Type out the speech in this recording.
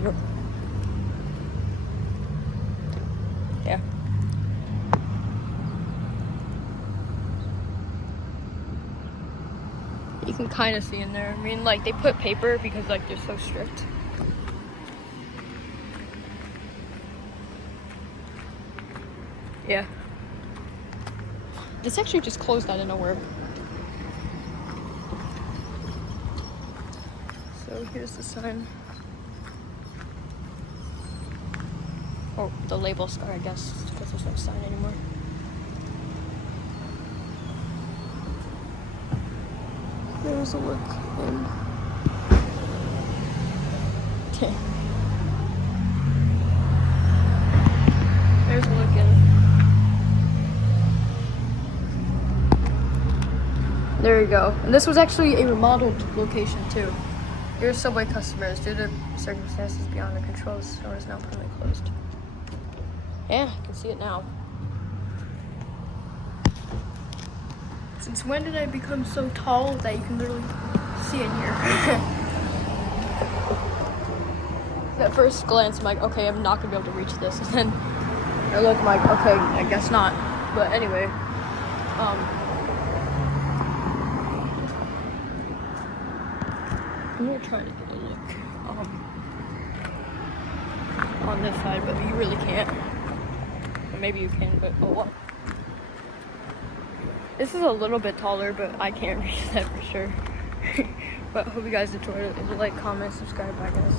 video. Yeah. You can kind of see in there. I mean, like, they put paper because, like, they're so strict. Yeah. This actually just closed out of nowhere. So here's the sign. Oh, the label's, I guess, because there's no sign anymore. There's a look in. Okay. There's a look in. There you go. And this was actually a remodeled location too. Dear Subway customers, due to circumstances beyond the control, the store is now permanently closed. Yeah, I can see it now. Since when did I become so tall that you can literally see in here? At first glance, I'm like, okay, I'm not gonna be able to reach this. And then I look, I'm like, okay, I guess not. But anyway, I'm gonna try to get a look on this side, but you really can't. Or maybe you can, but oh well. This is a little bit taller, but I can't reach that for sure. But I hope you guys enjoyed it. If you like, comment, subscribe, I guess.